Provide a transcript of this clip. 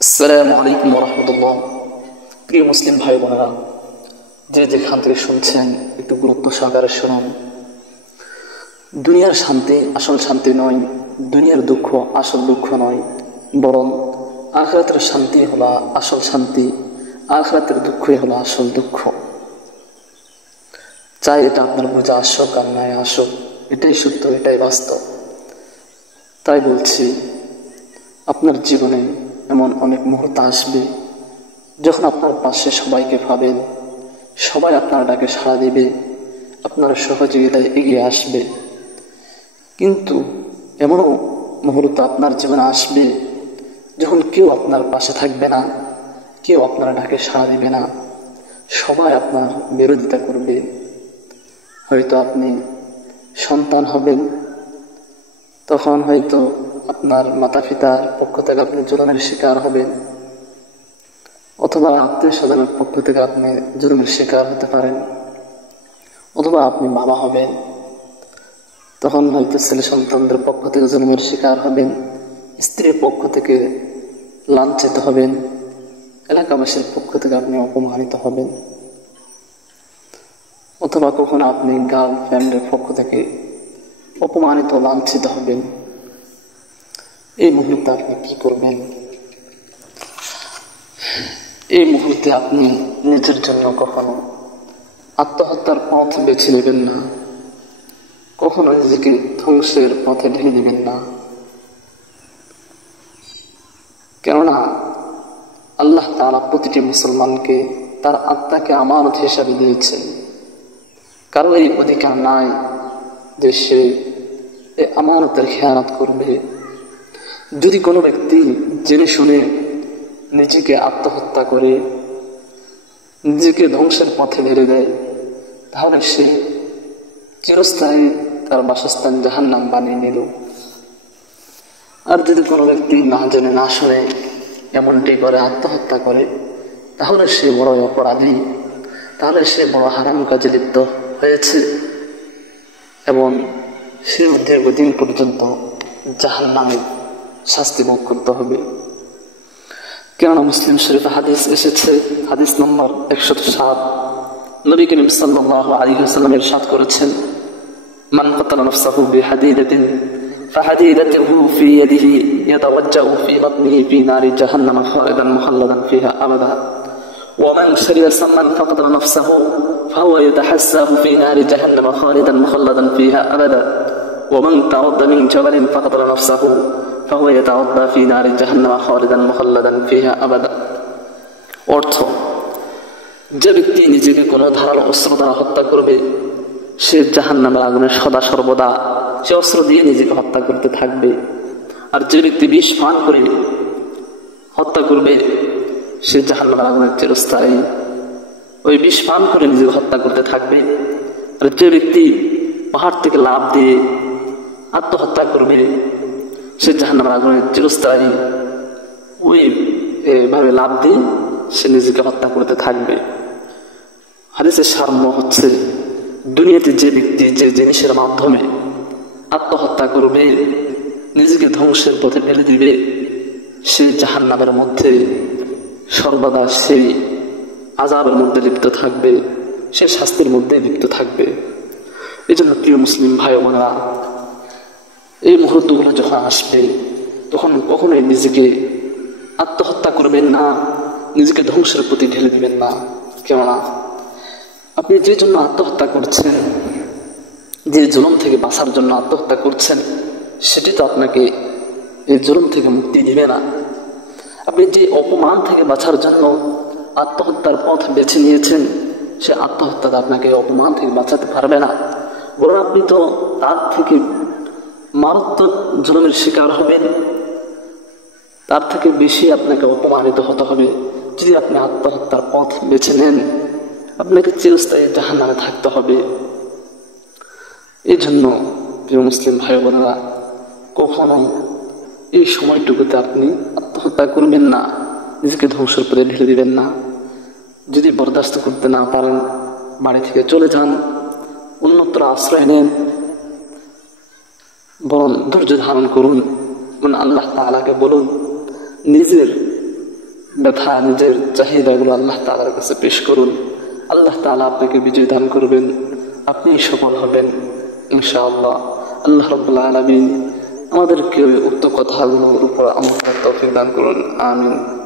আসসালামু আলাইকুম ওয়া রাহমাতুল্লাহ। প্রিয় মুসলিম ভাই বোনেরা, যে যেখান থেকে শুনছেন একটু গুরুত্ব সহকারে শুনুন। দুনিয়ার শান্তি আসল শান্তি নয়, দুনিয়ার দুঃখ আসল দুঃখ নয়, বরং আখিরাতের শান্তি হলো আসল শান্তি, আখিরাতের দুঃখই হলো আসল দুঃখ। চাই এটা আপনার বোঝা আসুক আর নাই আসুক, এটাই সত্য, এটাই বাস্তব। তাই বলছি, আপনার জীবনে এমন অনেক মুহূর্ত আসবে যখন আপনার পাশে সবাইকে পাবেন, সবাই আপনার ডাকে সাড়া দেবে, আপনার সহযোগিতায় এগিয়ে আসবে। কিন্তু এমনও মুহূর্ত আপনার জীবনে আসবে যখন কেউ আপনার পাশে থাকবে না, কেউ আপনার ডাকে সাড়া দেবে না, সবাই আপনার বিরোধিতা করবে। হয়তো আপনি সন্তান হবেন, তখন হয়তো আপনার মাতা পিতার পক্ষ থেকে আপনি জুলুমের শিকার হবেন, অথবা আত্মীয় স্বজনের পক্ষ থেকে আপনি জুলুমের শিকার হতে পারেন, অথবা আপনি বাবা হবেন, তখন হয়তো ছেলে সন্তানদের পক্ষ থেকে জুলুমের শিকার হবেন, স্ত্রীর পক্ষ থেকে লাঞ্ছিত হবেন, এলাকাবাসীর পক্ষ থেকে আপনি অপমানিত হবেন, অথবা কখনো আপনি গার্লফ্রেন্ডের পক্ষ থেকে অপমানিত লাঞ্ছিত হবেন। এই মুহূর্তে আপনি কি করবেন? এই মুহূর্তে আপনি নিজের জন্য কখনো আত্মহত্যার পথ বেছে নেবেন না, কখনো নিজেকে ধ্বংসের পথে ঢেলে দিবেন না। কেননা আল্লাহ তাআলা প্রতিটি মুসলমানকে তার আত্মাকে আমানত হিসাবে দিয়েছেন। কারো এই অধিকার নাই যে সে এই আমানতের খেয়ানত করবে। যদি কোনো ব্যক্তি জেনে শুনে নিজেকে আত্মহত্যা করে, নিজেকে ধ্বংসের পথে ঢেলে দেয়, তাহলে সে চিরস্থায়ী তার বাসস্থান জাহান্নাম বানিয়ে নিল। আর যদি কোনো ব্যক্তি না জেনে না শুনে এমনটি করে আত্মহত্যা করে, তাহলে সে বড় অপরাধী, তাহলে সে বড় হারাম কাজে লিপ্ত হয়েছে এবং সে দীর্ঘদিন পর্যন্ত জাহান্নামে শাস্তি ভোগ করতে হবে। কেননা মুসলিম শরীফে হাদিস এসেছে, হাদিস নম্বর 107, নবী করিম সাল্লাল্লাহু আলাইহি ওয়াসাল্লাম ইরশাদ করেছেন, মান কাতালা নাফসাহু বিহাদিদাতিন ফাহাদিদাতুহু ফি ইয়াদিহি ইয়াতাওয়াজ্জাহু ফি বাতনিহি ফি নারি জাহান্নাম খালিদান মুখাল্লাদান ফিহা আবাদা ওয়া মান শারিবা সামান ফাকাতালা নাফসাহু ফাহুয়া ইয়াতাহাসসাহু ফি নারি জাহান্নাম খালিদান মুখাল্লাদান ফিহা আবাদা ওয়া মান তাওয়াদ্দা মিন জাবালিন ফাকাতালা নাফসাহু ফাহুয়া ইয়াতাওয়াদ্দা ফি নারি জাহান্নাম খালিদান মুখাল্লাদান ফিহা আবাদা। অর্থ, যে ব্যক্তি নিজেকে কোনো ধারালো অস্ত্র দ্বারা হত্যা করবে, সে জাহান্নামের আগুনে সদা সর্বদা সে অস্ত্র দিয়ে নিজেকে হত্যা করতে থাকবে। আর যে ব্যক্তি বিষ পান করে হত্যা করবে, সে জাহান্নামের আগুনে চিরস্থায়ী ওই বিষ পান করে নিজেকে হত্যা করতে থাকবে। আর যে ব্যক্তি পাহাড় থেকে লাফ দিয়ে আত্মহত্যা করবে, সে জাহান্নামের আগুনে চিরস্থায়ী ওই ভাবে লাফ দিয়ে সে নিজেকে হত্যা করতে থাকবে। হাদিসের সারমর্ম হচ্ছে, দুনিয়াতে যে ব্যক্তি যে জিনিসের মাধ্যমে আত্মহত্যা করবে, নিজেকে ধ্বংসের পথে ফেলে দিবে, সে জাহান্নামের মধ্যে সর্বদা সেই আযাবের মধ্যে লিপ্ত থাকবে, সে শাস্তির মধ্যে লিপ্ত থাকবে। এই জন্য প্রিয় মুসলিম ভাই বোনেরা, এই মুহূর্তগুলো যখন আসবে তখন কখনোই নিজেকে আত্মহত্যা করবেন না, নিজেকে ধ্বংসের প্রতি ঢেলে দিবেন না। কেননা আপনি যে জন্য আত্মহত্যা করছেন, যে জুলুম থেকে বাঁচার জন্য আত্মহত্যা করছেন, সেটি তো আপনাকে এই জুলুম থেকে মুক্তি দিবে না। আপনি যে অপমান থেকে বাঁচার জন্য আত্মহত্যার পথ বেছে নিয়েছেন, সে আত্মহত্যা আপনাকে অপমান থেকে বাঁচাতে পারবে না, বরং আপনি তো তার থেকে মারাত্মক জুলুমের শিকার হবেন, তার থেকে বেশি আপনাকে অপমানিত হতে হবে। যদি আপনি আত্মহত্যার পথ বেছে নেন, আপনাকে চিরস্থায়ী জাহান্নামে থাকতে হবে। এই জন্য প্রিয় মুসলিম ভাই বোনেরা, কখনো এই সময়টুকুতে আপনি আত্মহত্যা করবেন না, নিজেকে ধ্বংসের পথে ঢেলে দিবেন না। যদি বরদাস্ত করতে না পারেন, বাড়ি থেকে চলে যান, অন্যত্র আশ্রয় নেন, বরং ধৈর্য ধারণ করুন, আল্লাহ তাআলাকে বলুন, নিজের ব্যথা, নিজের চাহিদাগুলো আল্লাহ তাআলার কাছে পেশ করুন। আল্লাহ তাআলা আপনাকে বিজয় দান করবেন, আপনি সফল হবেন ইনশাআল্লাহ। আল্লাহ রাব্বুল আলামিন আমাদেরকে উক্ত কথাগুলোর উপর আমল করার তৌফিক দান করুন। আমিন।